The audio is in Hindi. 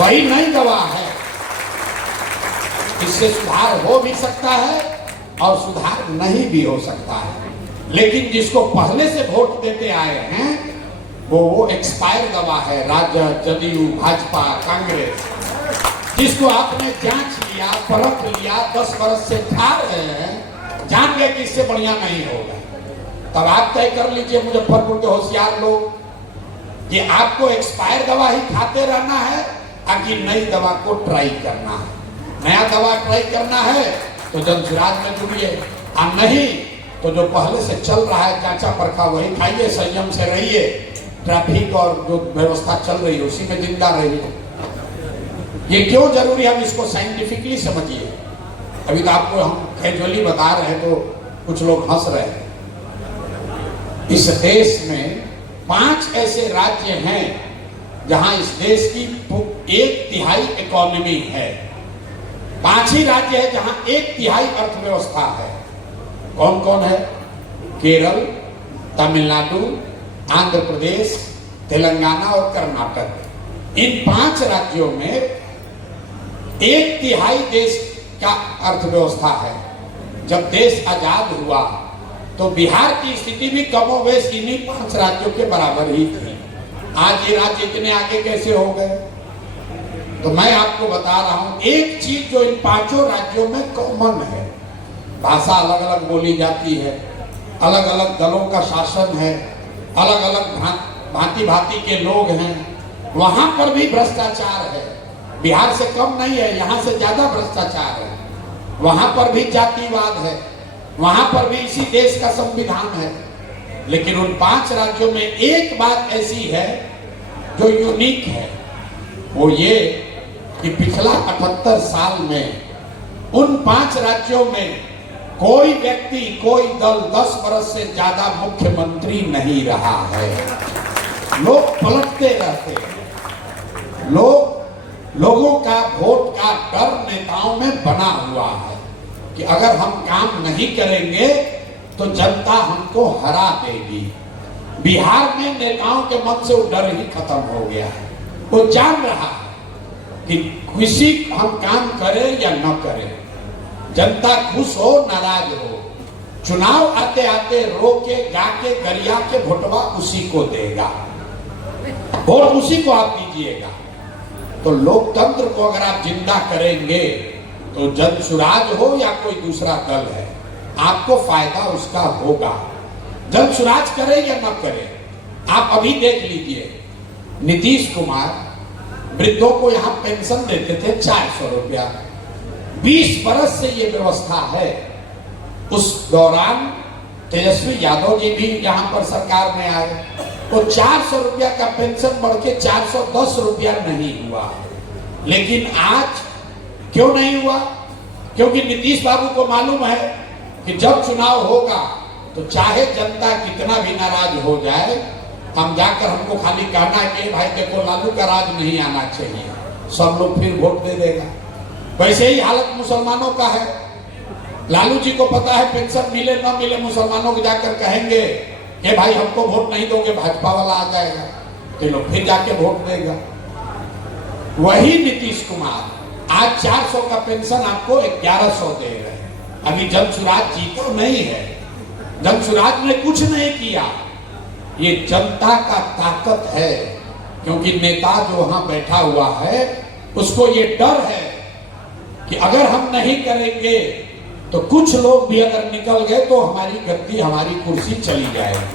वही नई दवा है। इससे सुधार हो भी सकता है और सुधार नहीं भी हो सकता है, लेकिन जिसको पहले से वोट देते आए हैं वो एक्सपायर दवा है। राजद, जदयू, भाजपा, कांग्रेस, जिसको आपने जांच लिया, परख लिया, 10 बरस से खा रहे हैं, जान गए कि इससे बढ़िया नहीं होगा, तब आप तय कर लीजिए मुजफ्फरपुर के होशियार लोग कि आपको एक्सपायर दवा ही खाते रहना है कि नई दवा को ट्राई करना है। नया दवा ट्राई करना है तो जनसुराज में जुड़िए, और नहीं तो जो पहले से चल रहा है कांचा परखा वही खाइए, संयम से रहिए, ट्रैफिक और जो व्यवस्था चल रही है उसी में जिंदा रहिए। ये क्यों जरूरी है, हम इसको साइंटिफिकली समझिए। अभी तो आपको हम कैजुअली बता रहे हैं तो कुछ लोग हंस रहे हैं। इस देश में 5 ऐसे राज्य हैं जहां इस देश की 1/3 इकोनॉमी है। 5 ही राज्य है जहां 1/3 अर्थव्यवस्था है। कौन कौन है? केरल, तमिलनाडु, आंध्र प्रदेश, तेलंगाना और कर्नाटक। इन 5 राज्यों में 1/3 देश का अर्थव्यवस्था है। जब देश आजाद हुआ तो बिहार की स्थिति भी कमोबेश इन्हीं 5 राज्यों के बराबर ही थी। आज ये राज्य इतने आगे कैसे हो गए? तो मैं आपको बता रहा हूं एक चीज जो इन 5 राज्यों में कॉमन है, भाषा अलग अलग बोली जाती है, अलग अलग दलों का शासन है, अलग अलग भांति भांति के लोग हैं, वहां पर भी भ्रष्टाचार है। बिहार से कम नहीं है, यहां से ज्यादा भ्रष्टाचार है। वहां पर भी जातिवाद है, वहां पर भी इसी देश का संविधान है। लेकिन उन 5 राज्यों में एक बात ऐसी है जो यूनिक है, वो ये कि पिछला 78 साल में उन 5 राज्यों में कोई व्यक्ति, कोई दल 10 बरस से ज्यादा मुख्यमंत्री नहीं रहा है। लोग पलटते रहते हैं। लोगों का वोट का डर नेताओं में बना हुआ है कि अगर हम काम नहीं करेंगे तो जनता हमको हरा देगी। बिहार में नेताओं के मन से वो डर ही खत्म हो गया है। वो जान रहा है कि किसी हम काम करें या न करें, जनता खुश हो नाराज हो, चुनाव आते आते रो के गा के गरिया के वोटवा उसी को देगा, वोट उसी को आप दीजिएगा। तो लोकतंत्र को अगर आप जिंदा करेंगे तो जनसुराज हो या कोई दूसरा दल है, आपको फायदा उसका होगा। जनसुराज करे या न करे, आप अभी देख लीजिए, नीतीश कुमार वृद्धों को यहां पेंशन देते थे 400 रुपया, 20 बरस से ये व्यवस्था है। उस दौरान तेजस्वी यादव जी भी यहां पर सरकार में आए तो 400 रुपया का पेंशन बढ़ के 410 रुपया नहीं हुआ। लेकिन आज क्यों नहीं हुआ? क्योंकि नीतीश बाबू को मालूम है कि जब चुनाव होगा तो चाहे जनता कितना भी नाराज हो जाए, हम जाकर हमको खाली कहना है कि भाई देखो लालू का राज नहीं आना चाहिए, सब लोग फिर वोट दे देगा। वैसे ही हालत मुसलमानों का है। लालू जी को पता है पेंशन मिले न मिले, मुसलमानों को जाकर कहेंगे कि भाई हमको वोट नहीं दोगे, भाजपा वाला आ जाएगा, तो लोग फिर जाके वोट देगा। वही नीतीश कुमार आज 400 का पेंशन आपको 1100 दे रहे हैं। अभी जनसुराज जीतो नहीं है, जनसुराज ने कुछ नहीं किया। ये जनता का ताकत है, क्योंकि नेता जो वहां बैठा हुआ है उसको ये डर है कि अगर हम नहीं करेंगे तो कुछ लोग भी अगर निकल गए तो हमारी गद्दी, हमारी कुर्सी चली जाएगी।